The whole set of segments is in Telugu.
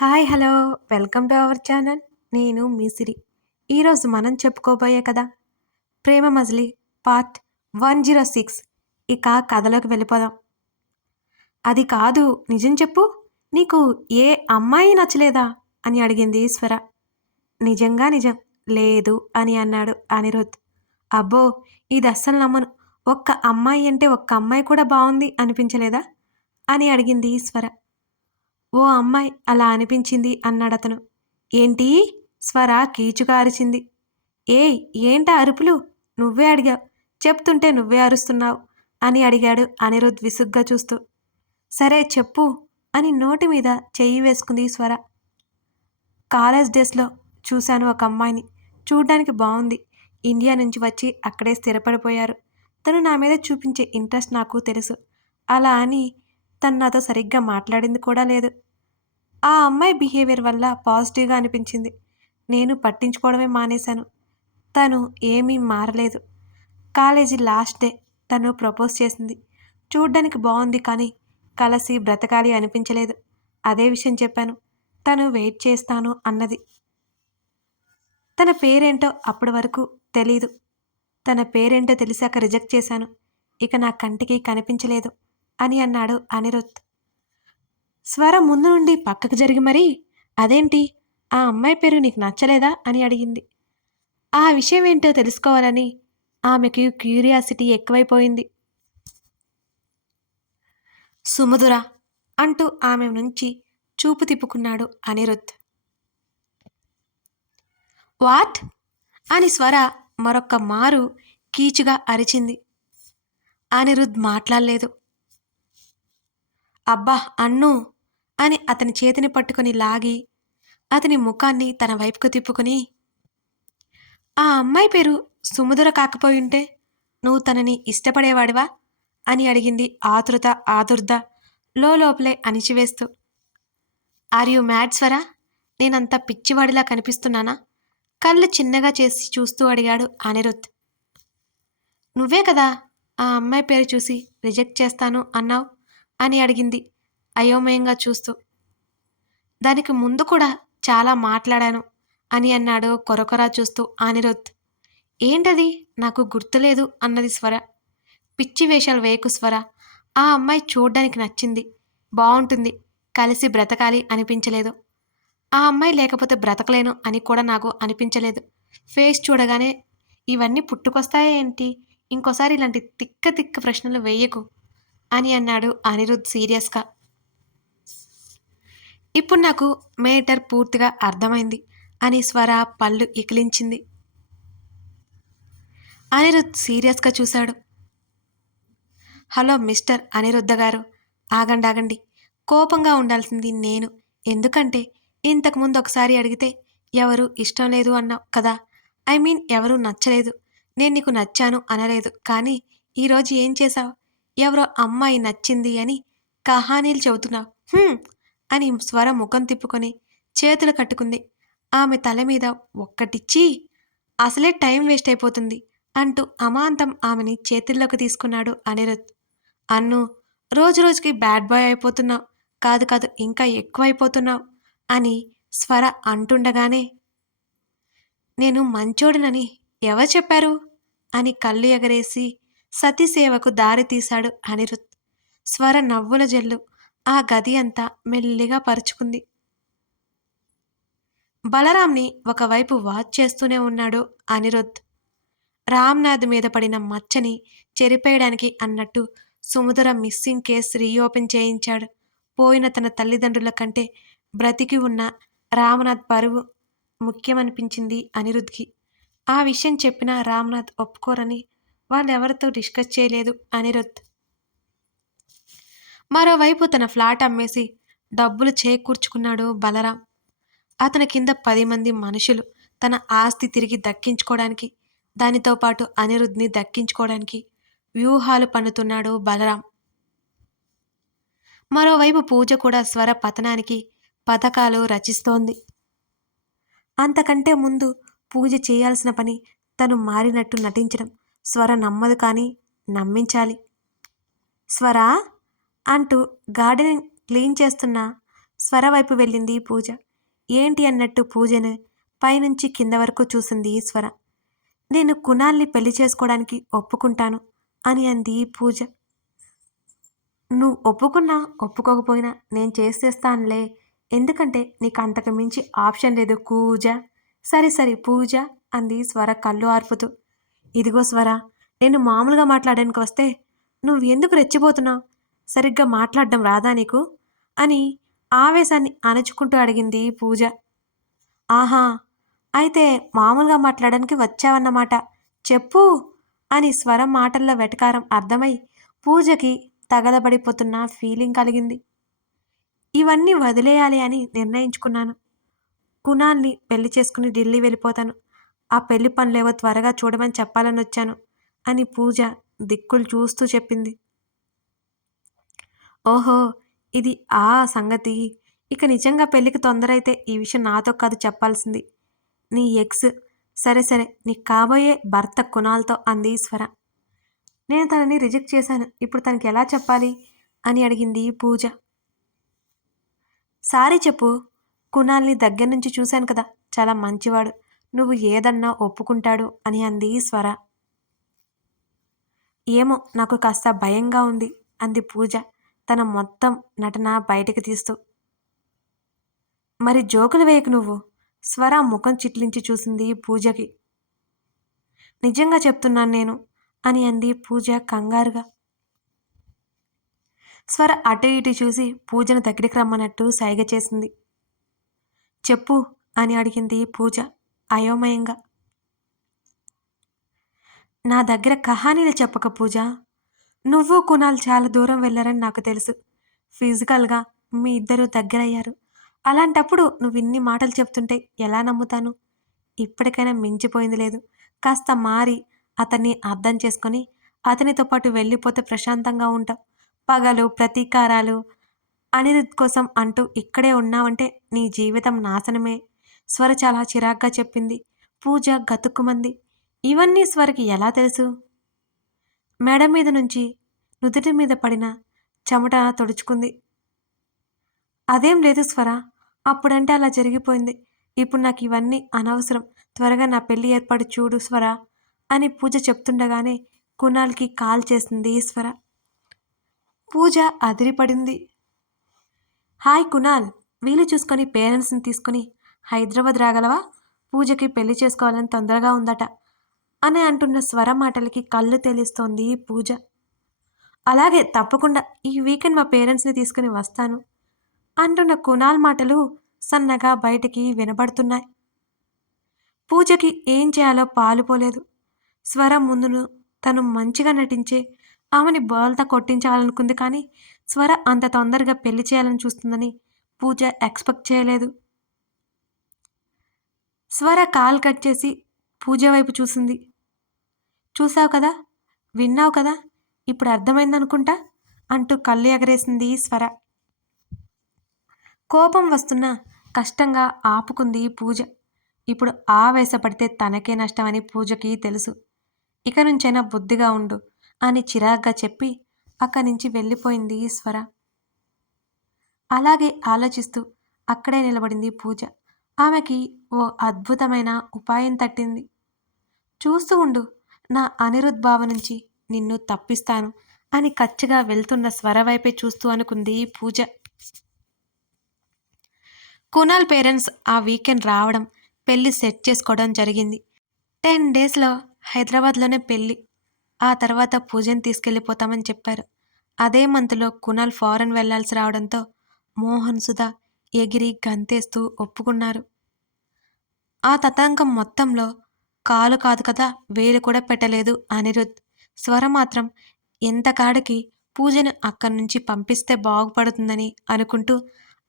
Hi hello. Welcome to our channel. నేను మిసిరి ఈరోజు మనం చెప్పుకోబోయే కదా ప్రేమ మజిలీ పార్ట్ వన్ జీరో సిక్స్. ఇక కథలోకి వెళ్ళిపోదాం. అది కాదు నిజం చెప్పు. నీకు ఏ అమ్మాయి నచ్చలేదా? అని అడిగింది ఈశ్వర. నిజంగా నిజం. లేదు అని అన్నాడు అనిరుద్. అబ్బో ఇది అస్సలు నమ్మను. ఒక్క అమ్మాయి అంటే ఒక్క అమ్మాయి కూడా బాగుంది అనిపించలేదా? అని అడిగింది ఈశ్వర. ఓ అమ్మాయి అలా అనిపించింది అన్నాడతను. ఏంటి? స్వర కీచుగా అరిచింది ఏయ్ ఏంటా అరుపులు? నువ్వే అడిగావు చెప్తుంటే నువ్వే అరుస్తున్నావు అని అడిగాడు అనిరుద్ విసుగ్గా చూస్తూ. సరే చెప్పు అని నోటి మీద చెయ్యి వేసుకుంది స్వర. కాలేజ్ డేస్లో చూశాను ఒక అమ్మాయిని. చూడ్డానికి బాగుంది ఇండియా నుంచి వచ్చి అక్కడే స్థిరపడిపోయారు. తను నా మీద చూపించే ఇంట్రెస్ట్ నాకు తెలుసు. అలా అని తను నాతో సరిగ్గా మాట్లాడింది కూడా లేదు. ఆ అమ్మాయి బిహేవియర్ వల్ల పాజిటివ్గా అనిపించింది. నేను పట్టించుకోవడమే మానేశాను. తను ఏమీ మారలేదు. కాలేజీ లాస్ట్ డే తను ప్రపోజ్ చేసింది. చూడ్డానికి బాగుంది కానీ కలిసి బ్రతకాలి అనిపించలేదు. అదే విషయం చెప్పాను. తను వెయిట్ చేస్తాను అన్నది. తన పేరేంటో అప్పటి వరకు తెలీదు. తన పేరేంటో తెలిసాక రిజెక్ట్ చేశాను. ఇక నా కంటికి కనిపించలేదు. అని అన్నాడు అనిరుత్ స్వరం ముందు నుండి పక్కకు జరిగి మరీ అదేంటి? ఆ అమ్మాయి పేరు నీకు నచ్చలేదా? అని అడిగింది. ఆ విషయం ఏంటో తెలుసుకోవాలని ఆమెకు క్యూరియాసిటీ ఎక్కువైపోయింది. సుమధుర అంటూ ఆమె నుంచి చూపు తిప్పుకున్నాడు అనిరుద్. వాట్? అని స్వర మరొక్క మారు కీచుగా అరిచింది. అనిరుద్ మాట్లాడలేదు. అబ్బా అన్ను! అని అతని చేతిని పట్టుకొని లాగి అతని ముఖాన్ని తన వైపుకు తిప్పుకుని ఆ అమ్మాయి పేరు సుముదర కాకపోయింటే నువ్వు తనని ఇష్టపడేవాడివా? అని అడిగింది ఆతురత ఆదుర్ద లోపలే అణిచివేస్తూ. Are you mad Swara? నేనంత పిచ్చివాడిలా కనిపిస్తున్నానా? కళ్ళు చిన్నగా చేసి చూస్తూ అడిగాడు అనిరుద్ నువ్వే కదా ఆ అమ్మాయి పేరు చూసి రిజెక్ట్ చేస్తాను అన్నావు? అని అడిగింది అయోమయంగా చూస్తూ. దానికి ముందు కూడా చాలా మాట్లాడాను అని అన్నాడు కొరకొరా చూస్తూ అనిరుద్ ఏంటది? నాకు గుర్తులేదు అన్నది స్వర. పిచ్చి వేషాలు వేయకు స్వర. ఆ అమ్మాయి చూడ్డానికి నచ్చింది. బాగుంటుంది కలిసి బ్రతకాలి అనిపించలేదు. ఆ అమ్మాయి లేకపోతే బ్రతకలేను అని కూడా నాకు అనిపించలేదు. ఫేస్ చూడగానే ఇవన్నీ పుట్టుకొస్తాయా ఏంటి? ఇంకోసారి ఇలాంటి తిక్క తిక్క ప్రశ్నలు వేయకు. అని అన్నాడు అనిరుద్ సీరియస్గా. ఇప్పుడు నాకు మేటర్ పూర్తిగా అర్థమైంది అని స్వర పళ్ళు ఇకిలించింది అనిరుద్ సీరియస్గా చూశాడు. హలో మిస్టర్ అనిరుద్ధ గారు ఆగండి ఆగండి. కోపంగా ఉండాల్సింది నేను. ఎందుకంటే ఇంతకుముందు ఒకసారి అడిగితే ఎవరు ఇష్టం లేదు అన్నావు కదా. ఐ మీన్ ఎవరు నచ్చలేదు. నేను నీకు నచ్చాను అనలేదు. కానీ ఈరోజు ఏం చేశావు? ఎవరో అమ్మాయి నచ్చింది అని కహానీలు చెబుతున్నావు అని స్వర ముఖం తిప్పుకొని చేతులు కట్టుకుంది. ఆమె తల మీద ఒక్కటిచ్చి అసలే టైం వేస్ట్ అయిపోతుంది అంటూ అమాంతం ఆమెని చేతుల్లోకి తీసుకున్నాడు అనిరుద్. అన్ను రోజు రోజుకి బ్యాడ్ బాయ్ అయిపోతున్నావు. కాదు కాదు ఇంకా ఎక్కువైపోతున్నావు అని స్వర అంటుండగానే నేను మంచోడినని ఎవరు చెప్పారు? అని కళ్ళు ఎగరేసి సతీసేవకు దారితీశాడు అనిరుద్. స్వర నవ్వుల జల్లు ఆ గది అంతా మెల్లిగా పరుచుకుంది. బలరాంని ఒకవైపు వాచ్ చేస్తూనే ఉన్నాడు అనిరుద్. రామ్నాథ్ మీద పడిన మచ్చని చెరిపేయడానికి అన్నట్టు సుముదర మిస్సింగ్ కేసు రీఓపెన్ చేయించాడు. పోయిన తన తల్లిదండ్రుల కంటే బ్రతికి ఉన్న రామనాథ్ పరువు ముఖ్యమనిపించింది అనిరుద్ధ్కి ఆ విషయం చెప్పినా రామ్నాథ్ ఒప్పుకోరని వాళ్ళెవరితో డిస్కస్ చేయలేదు అనిరుద్ మరోవైపు తన ఫ్లాట్ అమ్మేసి డబ్బులు చేకూర్చుకున్నాడు బలరాం. అతని కింద పది మంది మనుషులు తన ఆస్తి తిరిగి దక్కించుకోవడానికి దానితో పాటు అనిరుద్ని దక్కించుకోవడానికి వ్యూహాలు పన్నుతున్నాడు బలరాం. మరోవైపు పూజ కూడా స్వర పతనానికి పథకాలు రచిస్తోంది. అంతకంటే ముందు పూజ చేయాల్సిన పని తను మారినట్టు నటించడం స్వర నమ్మదు కానీ నమ్మించాలి. స్వరా అంటూ గార్డెన్ క్లీన్ చేస్తున్న స్వర వైపు వెళ్ళింది పూజ. ఏంటి అన్నట్టు పూజను పైనుంచి కింద వరకు చూసింది స్వర. నేను కుణాల్ని పెళ్ళి చేసుకోవడానికి ఒప్పుకుంటాను అని అంది పూజ. నువ్వు ఒప్పుకున్నా ఒప్పుకోకపోయినా నేను చేసేస్తానులే. ఎందుకంటే నీకు అంతకు మించి ఆప్షన్ లేదు కూజ సరే సరే పూజ అంది స్వర కళ్ళు ఆర్పుతూ. ఇదిగో స్వర నేను మామూలుగా మాట్లాడడానికి వస్తే నువ్వు ఎందుకు రెచ్చిపోతున్నావు? సరిగ్గా మాట్లాడడం రాదా నీకు? అని ఆవేశాన్ని అణుచుకుంటూ అడిగింది పూజ. ఆహా అయితే మామూలుగా మాట్లాడడానికి వచ్చావన్నమాట. చెప్పు అని స్వరం మాటల్లో వెటకారం అర్థమై పూజకి తగలబడిపోతున్న ఫీలింగ్ కలిగింది. ఇవన్నీ వదిలేయాలి అని నిర్ణయించుకున్నాను. కుణాల్ని పెళ్ళి చేసుకుని ఢిల్లీ వెళ్ళిపోతాను. ఆ పెళ్ళి పనులేవో త్వరగా చూడమని చెప్పాలని వచ్చాను అని పూజ దిక్కులు చూస్తూ చెప్పింది. ఓహో ఇది ఆ సంగతి. ఇక నిజంగా పెళ్ళికి తొందర అయితే ఈ విషయం నాతో కాదు చెప్పాల్సింది. నీ ఎక్స్. సరే సరే నీ కాబోయే భర్త కుణాలతో అంది స్వర నేను తనని రిజెక్ట్ చేశాను. ఇప్పుడు తనకి ఎలా చెప్పాలి? అని అడిగింది పూజ. సారీ చెప్పు. కుణాల్ని దగ్గర నుంచి చూశాను కదా. చాలా మంచివాడు. నువ్వు ఏదన్నా ఒప్పుకుంటాడు అని అంది స్వర. ఏమో నాకు కాస్త భయంగా ఉంది అంది పూజ తన మొత్తం నటన బయటకు తీస్తూ. మరి జోకులు వేయకు నువ్వు? స్వర ముఖం చిట్లించి చూసింది పూజకి. నిజంగా చెప్తున్నాను నేను అని అంది పూజ కంగారుగా. స్వర అటు ఇటు చూసి పూజను దగ్గరికి రమ్మన్నట్టు సైగ చేసింది. చెప్పు అని అడిగింది పూజ. అయోమయంగా. నా దగ్గర కహానీలు చెప్పక పూజ. నువ్వు కుణాల్ చాలా దూరం వెళ్ళారని నాకు తెలుసు. ఫిజికల్గా మీ ఇద్దరూ దగ్గరయ్యారు. అలాంటప్పుడు నువ్వు ఇన్ని మాటలు చెప్తుంటే ఎలా నమ్ముతాను? ఇప్పటికైనా మించిపోయింది లేదు. కాస్త మారి అతన్ని అర్థం చేసుకొని అతనితో పాటు వెళ్ళిపోతే ప్రశాంతంగా ఉంటావు పగలు ప్రతీకారాలు అనిరుద్ కోసం అంటూ ఇక్కడే ఉన్నావంటే నీ జీవితం నాశనమే. స్వర చాలా చిరాగ్గా చెప్పింది. పూజ గతుక్కుమంది. ఇవన్నీ స్వరకి ఎలా తెలుసు? మెడ మీద నుంచి నుదుటి మీద పడిన చెమట తుడుచుకుంది. అదేం లేదు స్వర. అప్పుడంటే అలా జరిగిపోయింది. ఇప్పుడు నాకు ఇవన్నీ అనవసరం. త్వరగా నా పెళ్ళి ఏర్పాటు చూడు స్వర అని పూజ చెప్తుండగానే కుణాల్కి కాల్ చేసింది స్వర. పూజ అదిరిపడింది. హాయ్ కునాల్. వీలు చూసుకొని పేరెంట్స్ని తీసుకొని హైదరాబాద్ రాగలవా? పూజకి పెళ్ళి చేసుకోవాలని తొందరగా ఉందట అని అంటున్న స్వర మాటలకి కళ్ళు తెలుస్తోంది పూజ. అలాగే తప్పకుండా ఈ వీకెండ్ మా పేరెంట్స్ని తీసుకుని వస్తాను అంటున్న కునాల్ మాటలు సన్నగా బయటికి వినబడుతున్నాయి. పూజకి ఏం చేయాలో పాలుపోలేదు స్వరం ముందును తను మంచిగా నటించే ఆమెని బాల్తా కొట్టించాలనుకుంది కానీ స్వర అంత తొందరగా పెళ్ళి చేయాలని చూస్తుందని పూజ ఎక్స్పెక్ట్ చేయలేదు. స్వర కాల్ కట్ చేసి పూజ వైపు చూసింది. చూసావు కదా? విన్నావు కదా? ఇప్పుడు అర్థమైందనుకుంటా అంటూ కళ్ళు ఎగరేసింది స్వర. కోపం వస్తున్నా కష్టంగా ఆపుకుంది పూజ. ఇప్పుడు ఆవేశపడితే తనకే నష్టమని పూజకి తెలుసు. ఇక నుంచైనా బుద్ధిగా ఉండు అని చిరాగ్గా చెప్పి అక్కడి నుంచి వెళ్ళిపోయింది స్వర. అలాగే ఆలోచిస్తూ అక్కడే నిలబడింది పూజ. ఆమెకి ఓ అద్భుతమైన ఉపాయం తట్టింది. చూస్తూ ఉండు నా అనిరుద్ బావ నుంచి నిన్ను తప్పిస్తాను అని కచ్చిగా వెళ్తున్న స్వరవైపే చూస్తూ అనుకుంది పూజ. కునాల్ పేరెంట్స్ ఆ వీకెండ్ రావడం పెళ్ళి సెట్ చేసుకోవడం జరిగింది. టెన్ డేస్లో హైదరాబాద్లోనే పెళ్ళి ఆ తర్వాత పూజని తీసుకెళ్ళిపోతామని చెప్పారు. అదే మంత్లో కునాల్ ఫారెన్ వెళ్ళాల్సి రావడంతో మోహన్ సుధా ఎగిరి గంతేస్తూ ఒప్పుకున్నారు. ఆ తతంగం మొత్తంలో కాలు కాదు కదా వేలు కూడా పెట్టలేదు అనిరుద్. స్వర మాత్రం ఎంతకాడికి పూజను అక్కడి నుంచి పంపిస్తే బాగుపడుతుందని అనుకుంటూ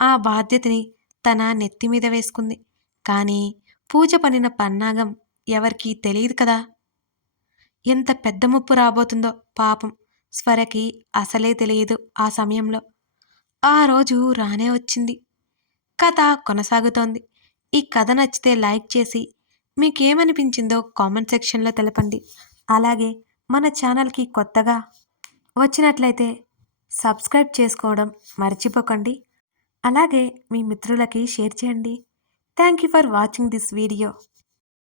ఆ బాధ్యతని తన నెత్తి మీద వేసుకుంది. కానీ పూజ పనిన పన్నాగం ఎవరికీ తెలియదు కదా. ఎంత పెద్ద ముప్పు రాబోతుందో పాపం స్వరకి అసలే తెలియదు ఆ సమయంలో. ఆ రోజు రానే వచ్చింది. కథ కొనసాగుతోంది. ఈ కథ నచ్చితే లైక్ చేసి మీకేమనిపించిందో కామెంట్ సెక్షన్లో తెలపండి. అలాగే మన ఛానల్కి కొత్తగా వచ్చినట్లయితే సబ్స్క్రైబ్ చేసుకోవడం మర్చిపోకండి. అలాగే మీ మిత్రులకి షేర్ చేయండి. Thank you for watching this video.